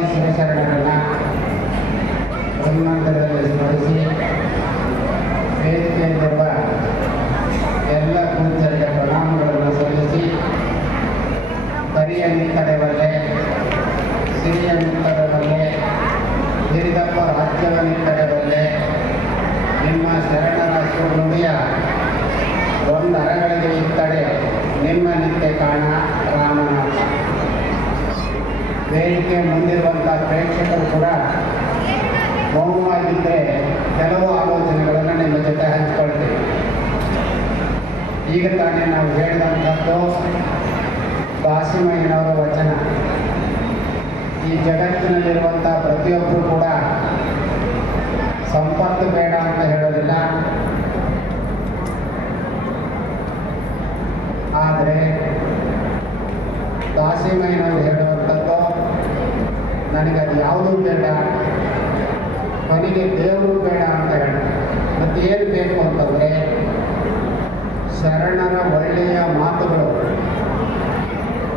ಬಸವಾದಿ ಶಿವಶರಣರನ್ನು ಬ್ರಹ್ಮಾಂತರದಲ್ಲಿ ಸ್ಮರಿಸಿ ವೇದಿಕೆಯಲ್ಲಿರುವ ಎಲ್ಲ ಪೂಜ್ಯರಿಗೆ ಪ್ರಣಾಮಗಳನ್ನು ಸಲ್ಲಿಸಿ ಕರಿಯ ನಿಕ್ಕಡೆವಲ್ಲೇ ಸಿರಿಯ ನಿಕ್ಕಡೆವಲ್ಲೇ ಹಿರಿದಪ್ಪ ರಾಜ್ಯವ ನಿಕ್ಕಡೆವಲ್ಲೇ ನಿಮ್ಮ ಶರಣರ ಸುನುಡಿಯ ಒಂದು ಅರಗಳಿಗೆ ಇತ್ತಡೆ ನಿಮ್ಮ ನಿತ್ಯ ಕಾಣ ರಾಮನಾಥ ವೇದಿಕೆ ಮುಂದಿರುವಂಥ ಪ್ರೇಕ್ಷಕರು ಕೂಡ ಮೌನವಾಗಿದ್ದರೆ ಕೆಲವು ಆಲೋಚನೆಗಳನ್ನು ನಿಮ್ಮ ಜೊತೆ ಹಂಚಿಕೊಳ್ತೀವಿ. ಈಗ ತಾನೇ ನಾವು ಹೇಳಿದಂಥದ್ದು ದಾಸಿಮಯ್ಯನವರ ವಚನ. ಈ ಜಗತ್ತಿನಲ್ಲಿರುವಂಥ ಪ್ರತಿಯೊಬ್ಬರು ಕೂಡ ಸಂಪತ್ತು ಬೇಡ ಅಂತ ಹೇಳೋದಿಲ್ಲ. ಆದರೆ ದಾಸಿಮಯ್ಯನವರು ಹೇಳುವಂಥದ್ದು ನನಗದು ಯಾವುದೂ ಬೇಡ. ಕೊನೆಗೆ ದೇವರು ಬೇಡ ಅಂತ ಹೇಳ ಮತ್ತೆ ಏನು ಬೇಕು ಅಂತಂದರೆ ಶರಣರ ಒಳ್ಳೆಯ ಮಾತುಗಳು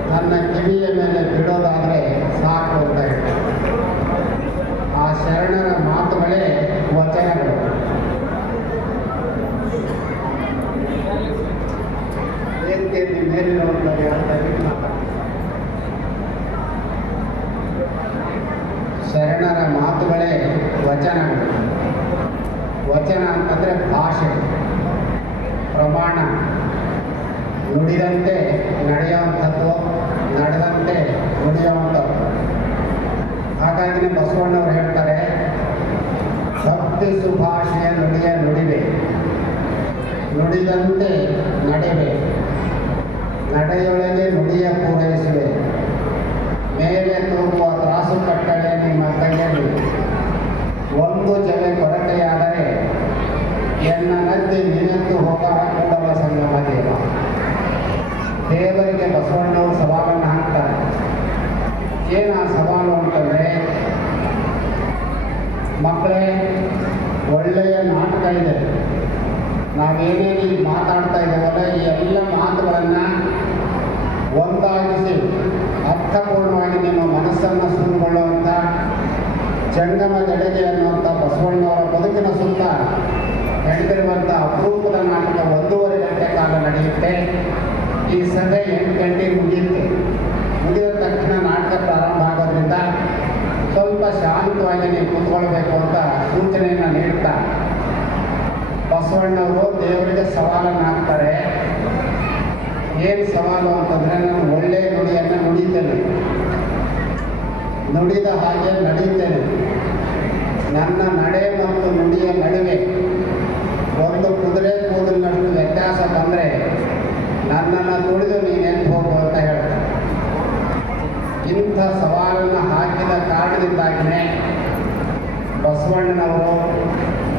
ನನ್ನ ಕಿವಿಯ ಮೇಲೆ ಬಿಡೋದಾದರೆ ಸಾಕು ಅಂತ ಹೇಳಿ ಆ ಶರಣರ ಮಾತುಗಳೇ ವಚನಗಳು ವೇದಿಕೆಯಲ್ಲಿ ಮೇಲಿರುವಂಥದ್ದು ಅಂತ ಹೇಳಿ ಮಾತಾಡ್ತಾರೆ ಶರಣರ ಮಾತುಗಳೇ ವಚನಗಳು ವಚನ ಅಂತಂದರೆ ಭಾಷೆ ಪ್ರಮಾಣ. ನುಡಿದಂತೆ ನಡೆಯುವಂಥದ್ದು, ನಡೆದಂತೆ ನುಡಿಯುವಂಥದ್ದು. ಹಾಗಾಗಿ ಬಸವಣ್ಣವ್ರು ಹೇಳ್ತಾರೆ, ಭಕ್ತಿ ಸುಭಾಷೆಯ ನುಡಿಯ ನುಡಿವೆ. ನುಡಿದಂತೆ ನಡೆವೆ. ನಡೆಯೊಳಗೆ ನುಡಿಯ ಪೂರೈಸುವೆ. ಮೇಲೆ ತೂಗುವ ತ್ರಾಸು ಕಟ್ಟಳೆ ನಿಮ್ಮ ಕೈಯಲ್ಲಿ. ಒಂದು ಜನ ಕೊರತೆಯಾದರೆ ಎನ್ನ ನದ್ದಿ ನಿನತ್ತು ಹೋಗರ ಕೂಡಲ ಸಂಗಮ ದೇವ ದೇವರಿಗೆ ಬಸವಣ್ಣವ ಸವಾಲನ್ನು ಹಾಕ್ತಾರೆ. ಏನು ಆ ಸವಾಲು ಅಂತಂದರೆ, ಮಕ್ಕಳೇ, ಒಳ್ಳೆಯ ನಾಟಕ ಇದೆ. ನಾವೇನೇನು ಇಲ್ಲಿ ಮಾತಾಡ್ತಾ ಇದ್ದೇವಲ್ಲ ಈ ಎಲ್ಲ ಮಾತುಗಳನ್ನು ಒಂದಾಗಿಸಿ, ಅರ್ಥಪೂರ್ಣವಾಗಿ ನಿಮ್ಮ ಮನಸ್ಸನ್ನು ಚಂಗಮ ಜಂಗಮದೆಡೆಗೆ ಅನ್ನುವಂಥ ಬಸವಣ್ಣವರ ಬದುಕಿನ ಸುತ್ತ ನಡೆದಿರುವಂಥ ಅಪರೂಪದ ನಾಟಕ ಒಂದೂವರೆ ಗಂಟೆ ಕಾಲ ನಡೆಯುತ್ತೆ. ಈ ಸಭೆ ಎಂಟು ಗಂಟೆ ಮುಗಿಯುತ್ತೆ. ಮುಗಿದ ತಕ್ಷಣ ನಾಟಕ ಪ್ರಾರಂಭ ಆಗೋದ್ರಿಂದ ಸ್ವಲ್ಪ ಶಾಂತವಾಗಿ ನೀವು ಕೂತ್ಕೊಳ್ಬೇಕು ಅಂತ ಸೂಚನೆಯನ್ನು ನೀಡ್ತಾ ಬಸವಣ್ಣವರು ದೇವರಿಗೆ ಸವಾಲನ್ನು ಹಾಕ್ತಾರೆ. ಏನು ಸವಾಲು ಅಂತಂದರೆ ನಾನು ಒಳ್ಳೆಯ ನುಡಿಯನ್ನು ನುಡಿತೇನೆ. ನುಡಿದ ಹಾಗೆ ನಡೀತೇನೆ. ನನ್ನ ನಡೆ ಮತ್ತು ನುಡಿಯ ನಡುವೆ ಒಂದು ಕುದುರೆ ಕೂದಲಿನಷ್ಟು ವ್ಯತ್ಯಾಸ ಬಂದರೆ ನನ್ನನ್ನು ತುಳಿದು ನೀನೇನು ಹೋಗು ಅಂತ ಹೇಳ್ತಾರೆ ಇಂಥ ಸವಾಲನ್ನು ಹಾಕಿದ ಕಾರಣದಿಂದಾಗಿಯೇ ಬಸವಣ್ಣನವರು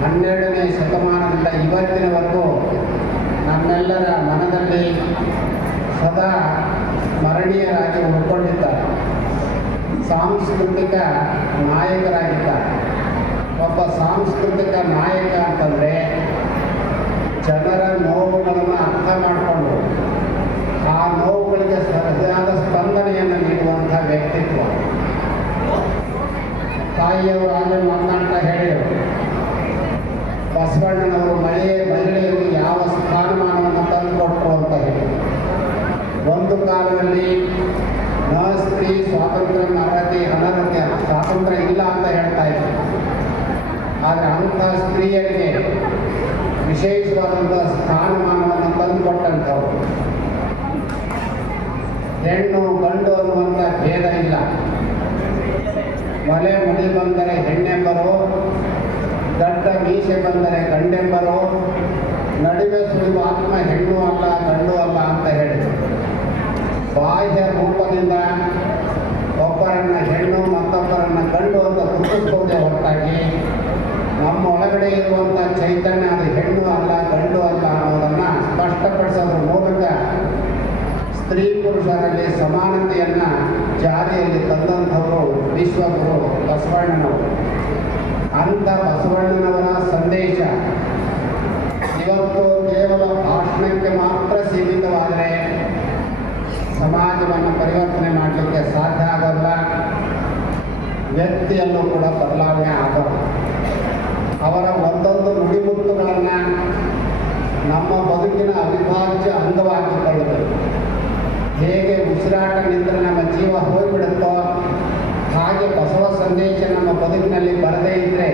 ಹನ್ನೆರಡನೇ ಶತಮಾನದಿಂದ ಇವತ್ತಿನವರೆಗೂ ನಮ್ಮೆಲ್ಲರ ಮನದಲ್ಲಿ ಸದಾ ಸ್ಮರಣೀಯರಾಗಿ ಉಳ್ಕೊಂಡಿದ್ದಾರೆ. ಸಾಂಸ್ಕೃತಿಕ ನಾಯಕರಾಗಿದ್ದಾರೆ. ಒಬ್ಬ ಸಾಂಸ್ಕೃತಿಕ ನಾಯಕ ಅಂತಂದರೆ ಜನರ ನೋವುಗಳನ್ನು ಅರ್ಥ ಮಾಡಿಕೊಂಡು ಆ ನೋವುಗಳಿಗೆ ಸರಿಯಾದ ಸ್ಪಂದನೆಯನ್ನು ನೀಡುವಂಥ ವ್ಯಕ್ತಿತ್ವ. ತಾಯಿಯವರು ಆಗಲೇ ಮಾತನಾಡ್ತಾ ಹೇಳಿದರು. ಬಸವಣ್ಣನವರು ಮಳೆಯ ಮಹಿಳೆಯರಿಗೆ ಯಾವ ಸ್ಥಾನಮಾನವನ್ನು ತಂದುಕೊಟ್ರು ಅಂತ ಹೇಳಿ. ಒಂದು ಕಾಲದಲ್ಲಿ ನ ಸ್ತ್ರೀ ಸ್ವಾತಂತ್ರ್ಯ ಅರ್ಹತೆ ಅನರ್ಹತೆ ಸ್ವಾತಂತ್ರ್ಯ ಇಲ್ಲ ಅಂತ ಹೇಳ್ತಾ ಇದ್ರು. ಆದರೆ ಅಂಥ ಸ್ತ್ರೀಯರಿಗೆ ವಿಶೇಷವಾದಂಥ ಸ್ಥಾನಮಾನವನ್ನು ತಂದುಕೊಟ್ಟಂಥವ್ರು. ಹೆಣ್ಣು, ಗಂಡು ಅನ್ನುವಂಥ ಭೇದ ಇಲ್ಲ. ಮಲೆ ಮಡಿ ಬಂದರೆ ಹೆಣ್ಣೆಂಬರು ದಟ್ಟ ಮೀಸೆ ಬಂದರೆ ಗಂಡೆಂಬರು, ನಡುವೆ ಸುಳಿವ ಆತ್ಮ ಹೆಣ್ಣು ಅಲ್ಲ, ಗಂಡು ಅಲ್ಲ ಅಂತ ಹೇಳಿದರು ಬಾಹ್ಯ ರೂಪದಿಂದ ಒಬ್ಬರನ್ನ ಹೆಣ್ಣು, ಮತ್ತೊಬ್ಬರನ್ನ ಗಂಡು ಅಂತ ಗುರುತಿಸ್ಕೊಂಡೇ ಹೊರತಾಗಿ ನಮ್ಮ ಒಳಗಡೆ ಇರುವಂಥ ಚೈತನ್ಯ, ಅದು ಹೆಣ್ಣು ಅಲ್ಲ, ಗಂಡು ಅಲ್ಲ ಅನ್ನೋದನ್ನು ಸ್ಪಷ್ಟಪಡಿಸೋದ್ರ ಮೂಲಕ ಸ್ತ್ರೀ ಪುರುಷರಲ್ಲಿ ಸಮಾನತೆಯನ್ನ ಜಾರಿಯಲ್ಲಿ ತಂದಂಥವರು ವಿಶ್ವಗುರು ಬಸವಣ್ಣನವರು. ಅಂಥ ಬಸವಣ್ಣನವರ ಸಂದೇಶ ಇವತ್ತು ಕೇವಲ ಭಾಷಣಕ್ಕೆ ಮಾತ್ರ ಸೀಮಿತವಾದರೆ ಸಮಾಜವನ್ನು ಪರಿವರ್ತನೆ ಮಾಡಲಿಕ್ಕೆ ಸಾಧ್ಯ ಆಗಲ್ಲ. ವ್ಯಕ್ತಿಯಲ್ಲೂ ಕೂಡ ಬದಲಾವಣೆ ಆಗೋಲ್ಲ ಅವರ ಒಂದೊಂದು ನುಡಿಮುತ್ತುಗಳನ್ನು ನಮ್ಮ ಬದುಕಿನ ಅವಿಭಾಜ್ಯ ಅಂಗವಾಗಿಕೊಳ್ಳಬೇಕು ಹೇಗೆ ಉಸಿರಾಟ ನಿಂತರೆ ನಮ್ಮ ಜೀವ ಹೋಗಿಬಿಡುತ್ತೋ, ಹಾಗೆ ಬಸವ ಸಂದೇಶ ನಮ್ಮ ಬದುಕಿನಲ್ಲಿ ಬರದೇ ಇದ್ದರೆ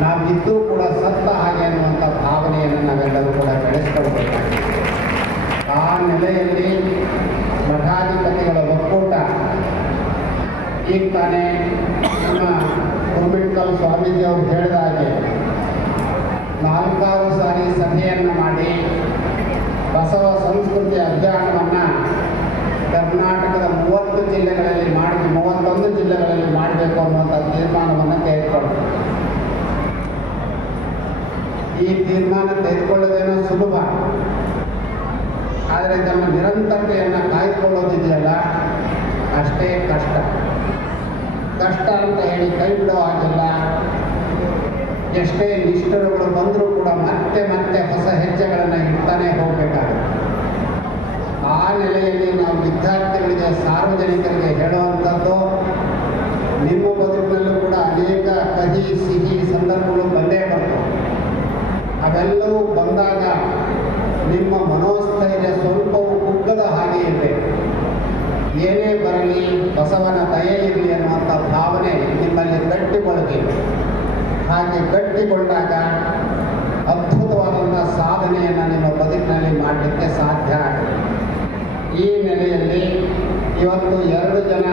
ನಾವಿದ್ದೂ ಕೂಡ ಸತ್ತ ಹಾಗೆ ಅನ್ನುವಂಥ ಭಾವನೆಯನ್ನು ನಾವೆಲ್ಲರೂ ಕೂಡ ಬೆಳೆಸ್ಕೊಳ್ಬೇಕಾಗಿದೆ. ಆ ನೆಲೆಯಲ್ಲಿ ಮಠಾಧಿಪತಿಗಳ ಒಕ್ಕೂಟ ಈಗ ತಾನೇ ನಮ್ಮ ಸ್ವಾಮೀಜಿ ಅವರು ಹೇಳಿದ ಹಾಗೆ ನಾಲ್ಕಾರು ಸಾರಿ ಸಭೆಯನ್ನು ಮಾಡಿ ಬಸವ ಸಂಸ್ಕೃತಿ ಅಭಿಯಾನವನ್ನು ಕರ್ನಾಟಕದ ಮೂವತ್ತು ಜಿಲ್ಲೆಗಳಲ್ಲಿ ಮಾಡಿ, ಮೂವತ್ತೊಂದು ಜಿಲ್ಲೆಗಳಲ್ಲಿ ಮಾಡಬೇಕು ಅನ್ನುವಂಥ ತೀರ್ಮಾನವನ್ನು ತೆಗೆದುಕೊಂಡ್ರು. ಈ ತೀರ್ಮಾನ ತೆಗೆದುಕೊಳ್ಳೋದೇನೋ ಸುಲಭ. ಆದರೆ ತಮ್ಮ ನಿರಂತರತೆಯನ್ನು ಕಾಯ್ದುಕೊಳ್ಳೋದಿದೆಯಲ್ಲ, ಅಷ್ಟೇ ಕಷ್ಟ. ಕಷ್ಟ ಅಂತ ಹೇಳಿ ಕೈ ಬಿಡೋ ಹಾಗಿಲ್ಲ. ಎಷ್ಟೇ ನಿಷ್ಠರುಗಳು ಬಂದರೂ ಕೂಡ ಮತ್ತೆ ಮತ್ತೆ ಹೊಸ ಹೆಜ್ಜೆಗಳನ್ನು ಇಡ್ತಾನೆ ಹೋಗಬೇಕಾಗುತ್ತೆ. ಆ ನೆಲೆಯಲ್ಲಿ ನಾವು ವಿದ್ಯಾರ್ಥಿಗಳಿಗೆ, ಸಾರ್ವಜನಿಕರಿಗೆ ಹೇಳುವಂಥದ್ದು, ನಿಮ್ಮ ಬದುಕಿನಲ್ಲೂ ಕೂಡ ಅನೇಕ ಕಹಿ, ಸಿಹಿ ಸಂದರ್ಭಗಳು ಬಂದೇ ಬರ್ತವೆ. ಅವೆಲ್ಲವೂ ಬಂದಾಗ ನಿಮ್ಮ ಮನೋಸ್ಥೈರ್ಯ ಸ್ವಲ್ಪವೂ ಕುಗ್ಗದ ಹಾಗೆ ಇರಬೇಕು. ಏನೇ ಬರಲಿ, ಬಸವನ ದಯೆ ಇರಲಿ ಅನ್ನುವಂಥ ಭಾವನೆ ನಿಮ್ಮಲ್ಲಿ ಗಟ್ಟಿಗೊಳ್ಳಬೇಕು ಹಾಗೆ ಗಟ್ಟಿಗೊಂಡಾಗ ಅದ್ಭುತವಾದಂಥ ಸಾಧನೆಯನ್ನು ನಿಮ್ಮ ಬದುಕಿನಲ್ಲಿ ಮಾಡಲಿಕ್ಕೆ ಸಾಧ್ಯ. ಈ ನೆಲೆಯಲ್ಲಿ ಇವತ್ತು ಎರಡು ಜನ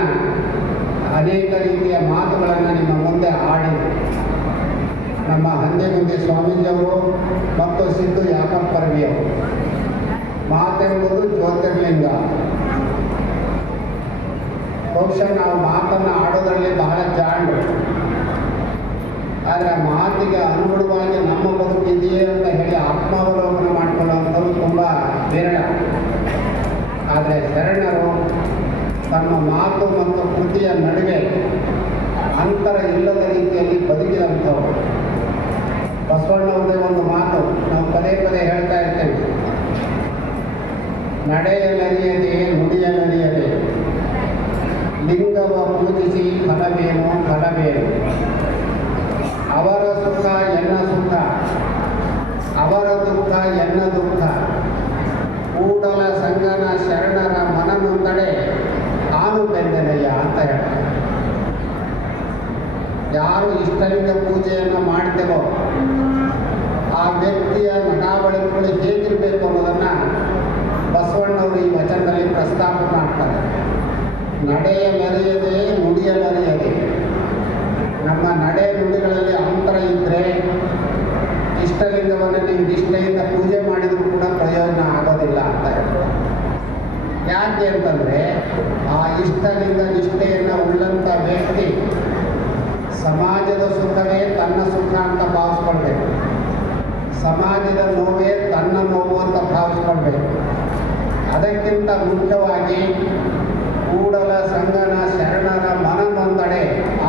ಅನೇಕ ರೀತಿಯ ಮಾತುಗಳನ್ನು ನಿಮ್ಮ ಮುಂದೆ ಆಡಿದರು ನಮ್ಮ ಹಂದಿಗುಂದಿ ಸ್ವಾಮೀಜಿಯವರು ಮತ್ತು ಸಿದ್ದು ಯಾಕಪ್ಪ ಪರವಿಯವರು ಮಾತೆಂಬುದು ಜ್ಯೋತಿರ್ಲಿಂಗ. ಬಹುಶಃ ನಾವು ಮಾತನ್ನು ಆಡೋದರಲ್ಲಿ ಬಹಳ ಜಾಣರು ಆದರೆ ಮಾತಿಗೆ ಅನುಗುಣವಾಗಿ ನಮ್ಮ ಬದುಕು ಇದೆಯೇ ಅಂತ ಹೇಳಿ ಆತ್ಮಾವಲೋಕನ ಮಾಡಿಕೊಳ್ಳುವಂಥದ್ದು ತುಂಬ ವಿರಳ. ಆದರೆ ಶರಣರು ತಮ್ಮ ಮಾತು ಮತ್ತು ಕೃತಿಯ ನಡುವೆ ಅಂತರ ಇಲ್ಲದ ರೀತಿಯಲ್ಲಿ ಬದುಕಿದಂಥವ್ರು. ಬಸವಣ್ಣವ್ರದೇ ಒಂದು ಮಾತು ನಾವು ಪದೇ ಪದೇ ಹೇಳ್ತಾ ಇರ್ತೇವೆ. ನಡೆಯಲರಿಯದೆ, ನುಡಿಯಲರಿಯದೆ, ಲಿಂಗವ ಪೂಜಿಸಿ ಫಲವೇನು ಫಲವೇನು. ಅವರ ಸುಖ, ಎನ್ನ ಸುಖ? ಅವರ ದುಃಖ, ಎನ್ನ ದುಃಖ? ಕೂಡಲ ಸಂಗನ ಶರಣರ ಮನ ಮುಂದಡೆ ಆನು ಬೆಂದನೆಯ ಅಂತ ಹೇಳ್ತಾರೆ ಯಾರು ಇಷ್ಟಲಿಂಗ ಪೂಜೆಯನ್ನು ಮಾಡ್ತೇವೋ, ಆ ವ್ಯಕ್ತಿಯ ನಡಾವಳಿಕೆಗಳು ಹೇಗಿರಬೇಕು ಅನ್ನೋದನ್ನು ಬಸವಣ್ಣವರು ಈ ವಚನದಲ್ಲಿ ಪ್ರಸ್ತಾಪ ಮಾಡ್ತಾರೆ. ನಡೆಯ ಮೆರೆಯದೆ ನುಡಿಯ ನುಡಿಯಲರಿಯದೆ ನಮ್ಮ ನಡೆ ನುಡಿಗಳಲ್ಲಿ ಇದ್ದರೆ ಇಷ್ಟಲಿಂಗವನ್ನು ನೀವು ನಿಷ್ಠೆಯಿಂದ ಪೂಜೆ ಮಾಡಿದರೂ ಕೂಡ ಪ್ರಯೋಜನ ಆಗೋದಿಲ್ಲ ಅಂತ ಹೇಳ್ತಾರೆ ಯಾಕೆ ಅಂತಂದರೆ ಆ ಇಷ್ಟಲಿಂಗ ನಿಷ್ಠೆಯನ್ನು ಉಳ್ಳಂಥ ವ್ಯಕ್ತಿ ಸಮಾಜದ ಸುಖವೇ ತನ್ನ ಸುಖ ಅಂತ ಭಾವಿಸ್ಕೊಳ್ಬೇಕು. ಸಮಾಜದ ನೋವೇ ತನ್ನ ನೋವು ಅಂತ ಭಾವಿಸ್ಕೊಳ್ಬೇಕು. ಅದಕ್ಕಿಂತ ಮುಖ್ಯವಾಗಿ ಕೂಡಲ ಸಂಗನ ಶರಣರ ಮನನೊಂದಡೆ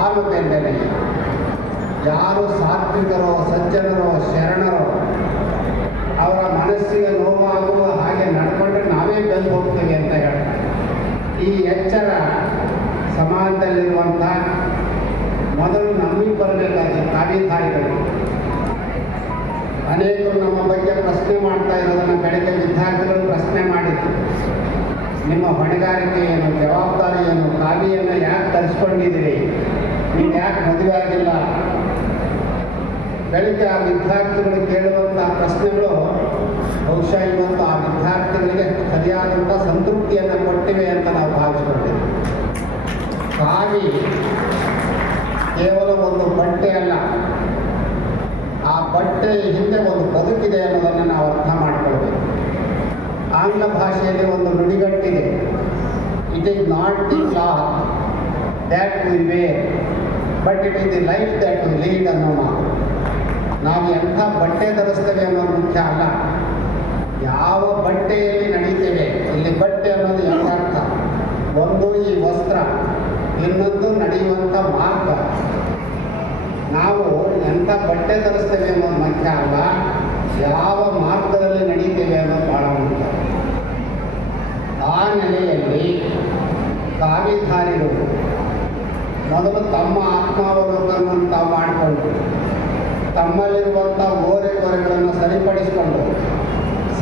ಆಗುತ್ತೆಂದರೆ ಯಾರು ಸಾತ್ವಿಕರೋ, ಸಜ್ಜನರೋ, ಶರಣರೋ, ಅವರ ಮನಸ್ಸಿಗೆ ನೋವಾಗುವ ಹಾಗೆ ನಡ್ಕೊಂಡ್ರೆ ನಾವೇ ಬೆಂದು ಹೋಗ್ತೇವೆ ಅಂತ ಹೇಳ್ತಾರೆ. ಈ ಎಚ್ಚರ ಸಮಾಜದಲ್ಲಿರುವಂಥ ಮೊದಲು ನಮಗೆ ಬರಬೇಕಾಗಿ ತಾವೇ ತಾಯಿಗಳು. ಅನೇಕರು ನಮ್ಮ ಬಗ್ಗೆ ಪ್ರಶ್ನೆ ಮಾಡ್ತಾ ಇರೋದನ್ನು ಬೆಳಗ್ಗೆ ವಿದ್ಯಾರ್ಥಿಗಳು ಪ್ರಶ್ನೆ ಮಾಡಿದ್ರು. ನಿಮ್ಮ ಹೊಣೆಗಾರಿಕೆ ಏನು ಜವಾಬ್ದಾರಿ ಏನು ಕಾವಿಯನ್ನು ಯಾಕೆ ತರಿಸ್ಕೊಂಡಿದ್ದೀರಿ? ನೀವು ಯಾಕೆ ಮದುವೆ ಆಗಿಲ್ಲ? ಬೆಳಗ್ಗೆ ಆ ವಿದ್ಯಾರ್ಥಿಗಳು ಕೇಳುವಂಥ ಪ್ರಶ್ನೆಗಳು ಬಹುಶಃ ಇವತ್ತು ಆ ವಿದ್ಯಾರ್ಥಿಗಳಿಗೆ ಸರಿಯಾದಂಥ ಸಂತೃಪ್ತಿಯನ್ನು ಕೊಟ್ಟಿವೆ ಅಂತ ನಾವು ಭಾವಿಸ್ಕೊಂಡಿದ್ದೀವಿ ಕಾವಿ ಕೇವಲ ಒಂದು ಬಟ್ಟೆ ಅಲ್ಲ, ಆ ಬಟ್ಟೆ ಹಿಂದೆ ಒಂದು ಬದುಕಿದೆ ಅನ್ನೋದನ್ನು ನಾವು ಅರ್ಥ ಮಾಡಿಕೊಳ್ಬೇಕು. ಆಂಗ್ಲ ಭಾಷೆಯಲ್ಲಿ ಒಂದು ನುಡಿಗಟ್ಟಿದೆ it is not the cloth that we wear but it is the life that we lead ಅನ್ನೋ ಮಾತು. ನಾವು ಎಂಥ ಬಟ್ಟೆ ಧರಿಸ್ತೇವೆ ಅನ್ನೋದು ಮುಖ್ಯ ಅಲ್ಲ. ಯಾವ ಬಟ್ಟೆಯಲ್ಲಿ ನಡೀತೇವೆ, ಇಲ್ಲಿ ಬಟ್ಟೆ ಅನ್ನೋದು ಈ ವಸ್ತ್ರ, ಇನ್ನೊಂದು ನಡೆಯುವಂಥ ಮಾರ್ಗ. ನಾವು ಎಂಥ ಬಟ್ಟೆ ಧರಿಸ್ತೇವೆ ಅನ್ನೋದು ಮುಖ್ಯ ಅಲ್ಲ, ಯಾವ ಮಾರ್ಗದಲ್ಲಿ ನಡೀತೇವೆ ಅನ್ನೋದು ಭಾಳ ಮುಖ್ಯ. ಆ ನೆಲೆಯಲ್ಲಿ ಕಾವಿಧಾರಿಗಳು ಮೊದಲು ತಮ್ಮ ಆತ್ಮಾವಲೋಕನವನ್ನು ತಾವು ಮಾಡಿಕೊಂಡು ತಮ್ಮಲ್ಲಿರುವಂಥ ಓರೆ ಕೊರೆಗಳನ್ನು ಸರಿಪಡಿಸಿಕೊಂಡು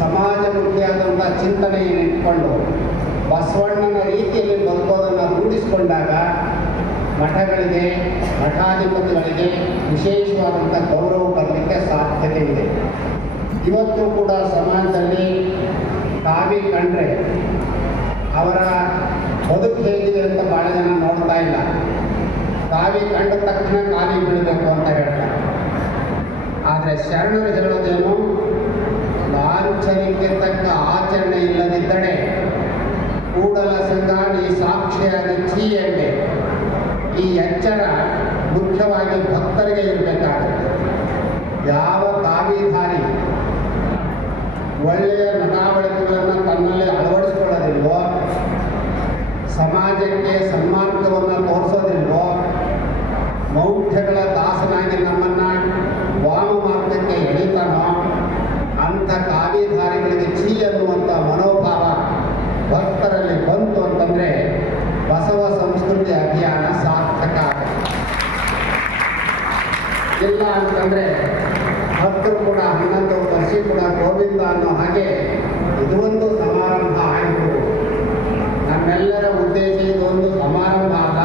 ಸಮಾಜಮುಖಿಯಾದಂಥ ಚಿಂತನೆಯನ್ನು ಇಟ್ಕೊಂಡು ಬಸವಣ್ಣನ ರೀತಿಯಲ್ಲಿ ಬದುಕೋದನ್ನು ರೂಢಿಸಿಕೊಂಡಾಗ ಮಠಗಳಿಗೆ, ಮಠಾಧಿಪತಿಗಳಿಗೆ ವಿಶೇಷವಾದಂಥ ಗೌರವ ಬರಲಿಕ್ಕೆ ಸಾಧ್ಯತೆ ಇದೆ ಇವತ್ತು ಕೂಡ ಸಮಾಜದಲ್ಲಿ ತಾವಿ ಕಂಡ್ರೆ ಅವರ ಬದುಕು ಹೇಗಿದೆ ಅಂತ ಭಾಳ ಜನ ನೋಡ್ತಾ ಇಲ್ಲ. ತಾವಿ ಕಂಡ ತಕ್ಷಣ ಕಾವಿ ಬೀಳಬೇಕು ಅಂತ ಹೇಳ್ತಾರೆ. ಆದರೆ ಶರಣರು ಹೇಳೋದೇನು ಲಾಂಛನಕ್ಕೆ ತಕ್ಕ ಆಚರಣೆ ಇಲ್ಲದಿದ್ದರೆ ಕೂಡಲ ಈ ಸಾಕ್ಷಿಯಾದ ಚೀ ಈ ಎಚ್ಚರ ಮುಖ್ಯವಾಗಿ ಭಕ್ತರಿಗೆ ಇರಬೇಕಾಗುತ್ತೆ ಯಾವ ಕಾವಿಧಾರಿ ಒಳ್ಳೆಯ ನಡಾವಳಿಕೆಗಳನ್ನು ತನ್ನಲ್ಲಿ ಅಳವಡಿಸ್ಕೊಳ್ಳೋದಿಲ್ವೋ, ಸಮಾಜಕ್ಕೆ ಸನ್ಮಾರ್ಗವನ್ನು ತೋರಿಸೋದಿಲ್ವೋ, ಮೌಢ್ಯಗಳ ದಾಸನಾಗಿ ನಮ್ಮನ್ನ ವಾಮ ಮಾರ್ಗಕ್ಕೆ ಎಳಿತಾನೋ ಅಂಥ ಕಾವಿಧಾರಿಗಳಿಗೆ ಚೀ ಅನ್ನುವಂಥ ಮನೋಭಾವ ಭಕ್ತರಲ್ಲಿ ಬಂತು ಅಂತಂದರೆ ಬಸವ ಸಂಸ್ಕೃತಿ ಅಭಿಯಾನ ಸಾರ್ಥಕ ಆಗುತ್ತೆ ಇಲ್ಲ ಅಂತಂದರೆ ಭಕ್ತರು ಕೂಡ ಹನ್ನೊಂದು ವರ್ಷ ಕೂಡ ಗೋವಿಂದ ಅನ್ನೋ ಹಾಗೆ ಇದು ಒಂದು ಸಮಾರಂಭ ಆಯಿತು. ನಮ್ಮೆಲ್ಲರ ಉದ್ದೇಶ ಇದೊಂದು ಸಮಾರಂಭ ಅಲ್ಲ.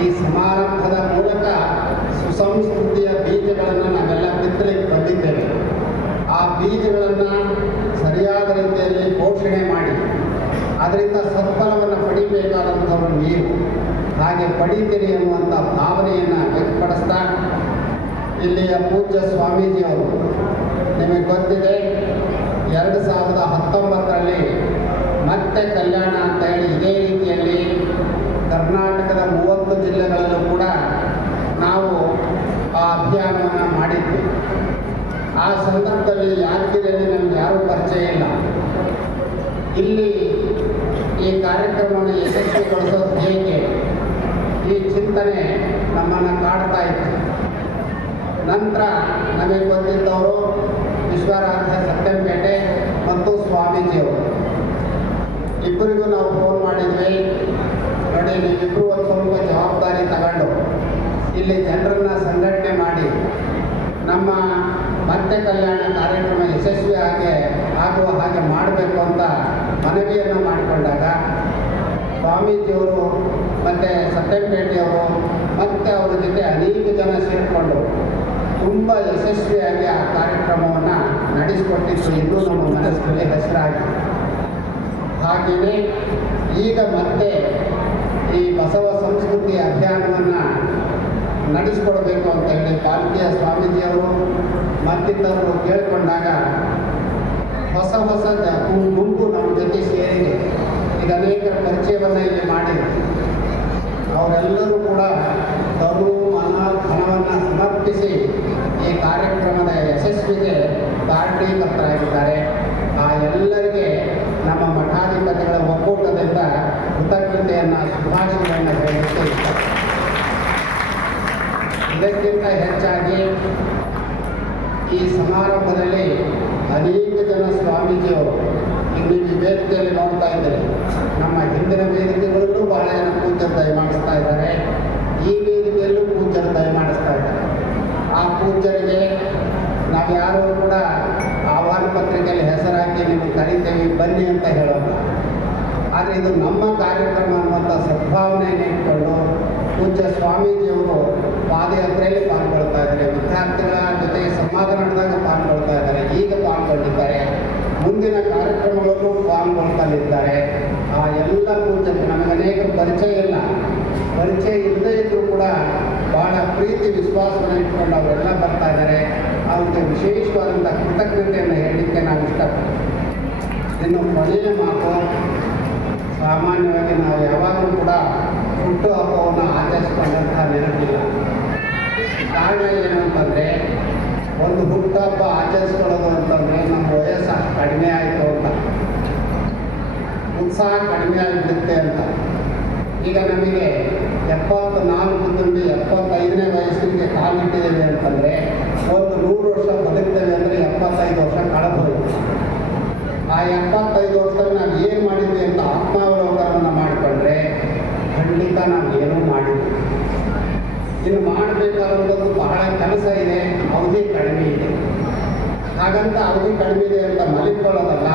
ಈ ಸಮಾರಂಭದ ಮೂಲಕ ಸುಸಂಸ್ಕೃತಿಯ ಬೀಜಗಳನ್ನು ನಾವೆಲ್ಲ ಬಿತ್ತಲಿಕ್ಕೆ ಬಂದಿದ್ದೇವೆ. ಆ ಬೀಜಗಳನ್ನು ಸರಿಯಾದ ರೀತಿಯಲ್ಲಿ ಪೋಷಣೆ ಮಾಡಿ, ಅದರಿಂದ ಸತ್ಫಲವನ್ನು ಪಡಿಬೇಕಾದಂಥವ್ರು ನೀವು. ಹಾಗೆ ಪಡಿತೀರಿ ಅನ್ನುವಂಥ ಭಾವನೆಯನ್ನು ವ್ಯಕ್ತಪಡಿಸ್ತಾ ಇಲ್ಲಿಯ ಪೂಜ್ಯ ಸ್ವಾಮೀಜಿಯವರು, ನಿಮಗೆ ಗೊತ್ತಿದೆ, ಎರಡು ಸಾವಿರದ ಹತ್ತೊಂಬತ್ತರಲ್ಲಿ ಮತ್ತೆ ಕಲ್ಯಾಣ ಅಂತ ಹೇಳಿ ಇದೇ ರೀತಿಯಲ್ಲಿ ಕರ್ನಾಟಕದ ಮೂವತ್ತು ಜಿಲ್ಲೆಗಳಲ್ಲೂ ಕೂಡ ನಾವು ಆ ಅಭಿಯಾನವನ್ನು ಮಾಡಿದ್ವಿ. ಆ ಸಂದರ್ಭದಲ್ಲಿ ಯಾದಗಿರಿಯಲ್ಲಿ ನಮ್ಗೆ ಯಾರೂ ಪರಿಚಯ ಇಲ್ಲ. ಇಲ್ಲಿ ಈ ಕಾರ್ಯಕ್ರಮವನ್ನು ಯಶಸ್ವಿಗೊಳಿಸೋದು ಹೇಗೆ? ಈ ಚಿಂತನೆ ನಮ್ಮನ್ನು ಕಾಡ್ತಾ ಇತ್ತು. ನಂತರ ನಮಗೆ ಗೊತ್ತಿದ್ದವರು ವಿಶ್ವರಾಧ್ಯ ಸತ್ಯಂಪೇಟೆ ಮತ್ತು ಸ್ವಾಮೀಜಿಯವರು. ಇಬ್ಬರಿಗೂ ನಾವು ಫೋನ್ ಮಾಡಿದ್ವಿ. ನೋಡಿ ನೀವಿಬ್ಬರು ಒಂದು ಸ್ವಲ್ಪ ಜವಾಬ್ದಾರಿ ತಗೊಂಡು ಇಲ್ಲಿ ಜನರನ್ನ ಸಂಘಟನೆ ಮಾಡಿ. ನಮ್ಮ ಮತ್ತೆ ಕಲ್ಯಾಣ ಕಾರ್ಯಕ್ರಮ ಯಶಸ್ವಿ ಹಾಗೆ ಆಗುವ ಹಾಗೆ ಮಾಡಬೇಕು ಅಂತ ಮನವಿಯನ್ನು ಮಾಡಿಕೊಂಡಾಗ ಸ್ವಾಮೀಜಿಯವರು ಮತ್ತು ಸತ್ಯಂಪೇಟೆಯವರು ಮತ್ತು ಅವರ ಜೊತೆ ಅನೇಕ ಜನ ಸೇರಿಕೊಂಡು ತುಂಬ ಯಶಸ್ವಿಯಾಗಿ ಆ ಕಾರ್ಯಕ್ರಮವನ್ನು ನಡೆಸಿಕೊಟ್ಟಿದ್ದು ಎಂದು ನಮ್ಮ ಮನಸ್ಸಿನಲ್ಲಿ ಹೆಸರಾಗಿದೆ. ಹಾಗೆಯೇ ಈಗ ಮತ್ತೆ ಈ ಬಸವ ಸಂಸ್ಕೃತಿ ಅಭಿಯಾನವನ್ನು ನಡೆಸಿಕೊಡಬೇಕು ಅಂತ ಹೇಳಿ ಪಾಲ್ಕಿಯ ಸ್ವಾಮೀಜಿಯವರು ಮತ್ತಿತರರು ಕೇಳಿಕೊಂಡಾಗ ಹೊಸ ಹೊಸ ಗುಂಪು ನಮ್ಮ ಜೊತೆ ಸೇರಿದೆ ಈಗ ಅನೇಕರ ಪರಿಚಯವನ್ನು ಇಲ್ಲಿ ಮಾಡಿದೆ ಅವರೆಲ್ಲರೂ ಕೂಡ ಮನ ಧನವನ್ನು ಸಮರ್ಪಿಸಿ ಈ ಕಾರ್ಯಕ್ರಮದ ಯಶಸ್ವಿಗೆ ಕಾರಣೀಕರ್ತರಾಗಿದ್ದಾರೆ ಆ ಎಲ್ಲರಿಗೆ ನಮ್ಮ ಮಠಾಧಿಪತಿಗಳ ಒಕ್ಕೂಟದಿಂದ ಕೃತಜ್ಞತೆಯನ್ನು ಶುಭಾಶಯವನ್ನು ಹೇಳಲಿಕ್ಕೆ ಇದಕ್ಕಿಂತ ಹೆಚ್ಚಾಗಿ ಈ ಸಮಾರಂಭದಲ್ಲಿ ಅನೇಕ ಜನ ಸ್ವಾಮೀಜಿಯವರು ಇಲ್ಲಿ ಈ ವೇದಿಕೆಯಲ್ಲಿ ನೋಡ್ತಾ ಇದ್ದಾರೆ. ನಮ್ಮ ಹಿಂದಿನ ವೇದಿಕೆಗಳಲ್ಲೂ ಬಹಳ ಜನ ಪೂಜೆ ದಯಮಾಡಿಸ್ತಾ ಇದ್ದಾರೆ. ದಯಮಾಡಿಸ್ತಾ ಇದ್ದಾರೆ ಆ ಪೂಜ್ಯರಿಗೆ ನಾವು ಯಾರೂ ಕೂಡ ಆಹ್ವಾನ ಪತ್ರಿಕೆಯಲ್ಲಿ ಹೆಸರಾಕಿ ನೀವು ಕರಿತೇವೆ, ಬನ್ನಿ ಅಂತ ಹೇಳೋಣ ಆದರೆ ಇದು ನಮ್ಮ ಕಾರ್ಯಕ್ರಮ ಅನ್ನುವಂಥ ಸದ್ಭಾವನೆಯನ್ನು ಇಟ್ಕೊಂಡು ಪೂಜ್ಯ ಸ್ವಾಮೀಜಿಯವರು ಪಾದಯಾತ್ರೆಯಲ್ಲಿ ಪಾಲ್ಗೊಳ್ತಾ ಇದ್ದಾರೆ. ವಿದ್ಯಾರ್ಥಿಗಳ ಜೊತೆ ಸಂವಾದ ನಡೆದಾಗ ಪಾಲ್ಗೊಳ್ತಾ ಇದ್ದಾರೆ. ಈಗ ಪಾಲ್ಗೊಂಡಿದ್ದಾರೆ. ಮುಂದಿನ ಕಾರ್ಯಕ್ರಮಗಳಲ್ಲೂ ಪಾಲ್ಗೊಳ್ತಲಿದ್ದಾರೆ. ಆ ಎಲ್ಲ ಪೂಜೆ ನಮಗೆ ಅನೇಕ ಪರಿಚಯ ಇಲ್ಲದೇ ಇದ್ದರೂ ಕೂಡ ಪ್ರೀತಿ ವಿಶ್ವಾಸವನ್ನು ಇಟ್ಕೊಂಡು ಅವರೆಲ್ಲ ಬರ್ತಾ ಇದ್ದಾರೆ. ಅವ್ರಿಗೆ ವಿಶೇಷವಾದಂಥ ಕೃತಜ್ಞತೆಯನ್ನು ಹೇಳಲಿಕ್ಕೆ ನಾವು ಇಷ್ಟಪಡ್ತೀವಿ. ಇನ್ನು ಕೊನೆಯ ಮಾತು, ಸಾಮಾನ್ಯವಾಗಿ ನಾವು ಯಾವಾಗಲೂ ಕೂಡ ಹುಟ್ಟುಹಬ್ಬವನ್ನು ಆಚರಿಸಿಕೊಂಡಂತಹ ನೆನಪಿಲ್ಲ. ಕಾರಣ ಏನು ಅಂತಂದರೆ, ಒಂದು ಹುಟ್ಟುಹಬ್ಬ ಆಚರಿಸ್ಕೊಳ್ಳೋದು ಅಂತಂದರೆ ನಮ್ಮ ವಯಸ್ಸು ಕಡಿಮೆ ಆಯಿತು ಅಂತ. ಉತ್ಸಾಹ ಕಡಿಮೆ ಆಗಿಬಿಡುತ್ತೆ ಅಂತ. ಈಗ ನಮಗೆ ಎಪ್ಪತ್ತು ನಾಲ್ಕು ತುಂಬಿ ಎಪ್ಪತ್ತೈದನೇ ವಯಸ್ಸಿಗೆ ಕಾಲಿಟ್ಟಿದ್ದೇವೆ ಅಂತಂದರೆ ಒಂದು ನೂರು ವರ್ಷ ಬದುಕ್ತೇವೆ ಅಂದರೆ ಎಪ್ಪತ್ತೈದು ವರ್ಷ ಕಳೆದೋಯ್ತು ಆ ಎಪ್ಪತ್ತೈದು ವರ್ಷದಲ್ಲಿ ನಾವು ಏನು ಮಾಡಿದ್ವಿ ಅಂತ ಆತ್ಮಾವಲೋಕನವನ್ನು ಮಾಡಿಕೊಂಡ್ರೆ ಖಂಡಿತ ನಾವು ಏನೂ ಮಾಡಿದ್ವಿ ಇನ್ನು ಮಾಡಬೇಕಾದಂಥದ್ದು ಬಹಳ ಕೆಲಸ ಇದೆ. ಅವಧಿ ಕಡಿಮೆ ಇದೆ. ಹಾಗಂತ ಅವಧಿ ಕಡಿಮೆ ಇದೆ ಅಂತ ಮಲಿಕೊಳ್ಳೋದಲ್ಲ.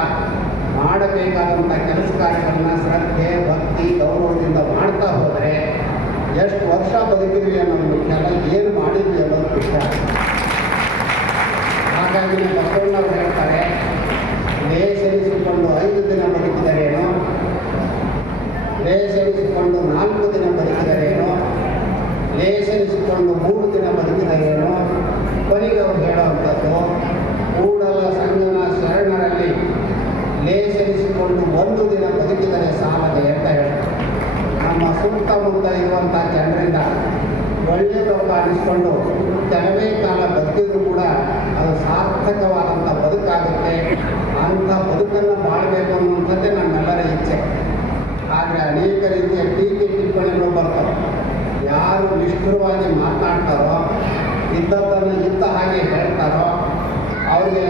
ಮಾಡಬೇಕಾದಂಥ ಕೆಲಸ ಕಾರ್ಯಗಳನ್ನ ಶ್ರದ್ಧೆ, ಭಕ್ತಿ, ಗೌರವದಿಂದ ಮಾಡ್ತಾ ಹೋದರೆ ಎಷ್ಟು ವರ್ಷ ಬದುಕಿದ್ವಿ ಅನ್ನೋದು ಮುಖ್ಯ ಅಲ್ಲ, ಏನು ಮಾಡಿದ್ವಿ ಅನ್ನೋದು ಮುಖ್ಯ ಹಾಗಾಗಿ ಬಸವಣ್ಣವ್ರು ಹೇಳ್ತಾರೆ ಲೇಸರಿಸಿಕೊಂಡು ಐದು ದಿನ ಬದುಕಿದರೇನು? ಲೇಸರಿಸಿಕೊಂಡು ನಾಲ್ಕು ದಿನ ಬದುಕಿದರೇನು? ಲೇಸರಿಸಿಕೊಂಡು ಮೂರು ದಿನ ಬದುಕಿದರೇನು ಕೊನೆಗೆ ಅವ್ರು ಹೇಳುವಂಥದ್ದು, ಕೂಡಲ ಸಂಗನ ಶರಣರಲ್ಲಿ ಲೇಸರಿಸಿಕೊಂಡು ಒಂದು ದಿನ ಬದುಕಿದರೆ ಸಾಲದೆ ಅಂತ ಹೇಳ್ತಾರೆ. ನಮ್ಮ ಸುತ್ತಮುತ್ತ ಇರುವಂಥ ಜನರಿಂದ ಒಳ್ಳೆಯದೊಬ್ಬ ಅನಿಸ್ಕೊಂಡು ಕೆಲವೇ ಕಾಲ ಬದುಕಿದ್ರು ಕೂಡ ಅದು ಸಾರ್ಥಕವಾದಂಥ ಬದುಕಾಗುತ್ತೆ, ಅಂಥ ಬದುಕನ್ನು ಮಾಡಬೇಕು ಅನ್ನುವಂಥದ್ದೇ ನಮ್ಮೆಲ್ಲರ ಇಚ್ಛೆ. ಆದರೆ ಅನೇಕ ರೀತಿಯ ಟೀಕೆ ಟಿಪ್ಪಣಿಗಳು ಬರ್ತವೆ. ಯಾರು ನಿಷ್ಠುರವಾಗಿ ಮಾತನಾಡ್ತಾರೋ ಇದ್ದದ್ದನ್ನು ಇದ್ದ ಹಾಗೆ ಹೇಳ್ತಾರೋ, ಅವ್ರಿಗೆ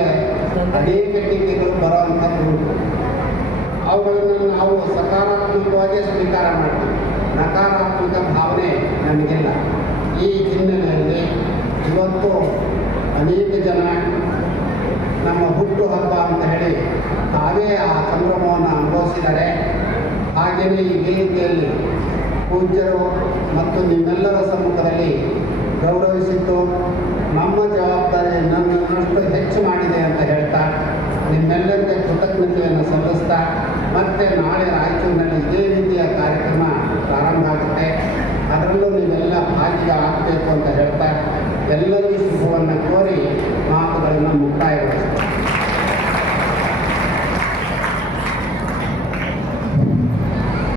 ಅನೇಕ ಟೀಕೆಗಳು ಬರೋವಂಥದ್ದು ಅವುಗಳನ್ನು ನಾವು ಸಕಾರಾತ್ಮಕವಾಗಿ ಸ್ವೀಕಾರ ಮಾಡ್ತೀವಿ. ನಕಾರಾತ್ಮಕ ಭಾವನೆ ನಮಗಿಲ್ಲ. ಈ ಹಿನ್ನೆಲೆಯಲ್ಲಿ ಇವತ್ತು ಅನೇಕ ಜನ ನಮ್ಮ ಹುಟ್ಟು ಹಬ್ಬ ಅಂತ ಹೇಳಿ ತಾವೇ ಆ ಸಂಭ್ರಮವನ್ನು ಅನುಭವಿಸಿದ್ದಾರೆ. ಹಾಗೆಯೇ ಈ ವೇದಿಕೆಯಲ್ಲಿ ಪೂಜ್ಯರು ಮತ್ತು ನಿಮ್ಮೆಲ್ಲರ ಸಮ್ಮುಖದಲ್ಲಿ ಗೌರವಿಸಿದ್ದು ನಮ್ಮ ಜವಾಬ್ದಾರಿ ನನ್ನಷ್ಟು ಹೆಚ್ಚು ಮಾಡಿದೆ ಅಂತ ಹೇಳ್ತಾ ನಿಮ್ಮೆಲ್ಲರಿಗೆ ಕೃತಜ್ಞತೆಯನ್ನು ಸಲ್ಲಿಸ್ತಾ ಮತ್ತೆ ನಾಳೆ ರಾಯಚೂರಿನಲ್ಲಿ ಇದೇ ರೀತಿಯ ಕಾರ್ಯಕ್ರಮ ಪ್ರಾರಂಭ ಆಗುತ್ತೆ. ಅದರಲ್ಲೂ ನೀವೆಲ್ಲ ಭಾಗಿಗ ಆಗಬೇಕು ಅಂತ ಹೇಳ್ತಾ ಎಲ್ಲರಿಗೂ ಶುಭವನ್ನು ಕೋರಿ ಮಾತುಗಳನ್ನು ಮುಕ್ತಾಯಗೊಳಿಸ್ತಾರೆ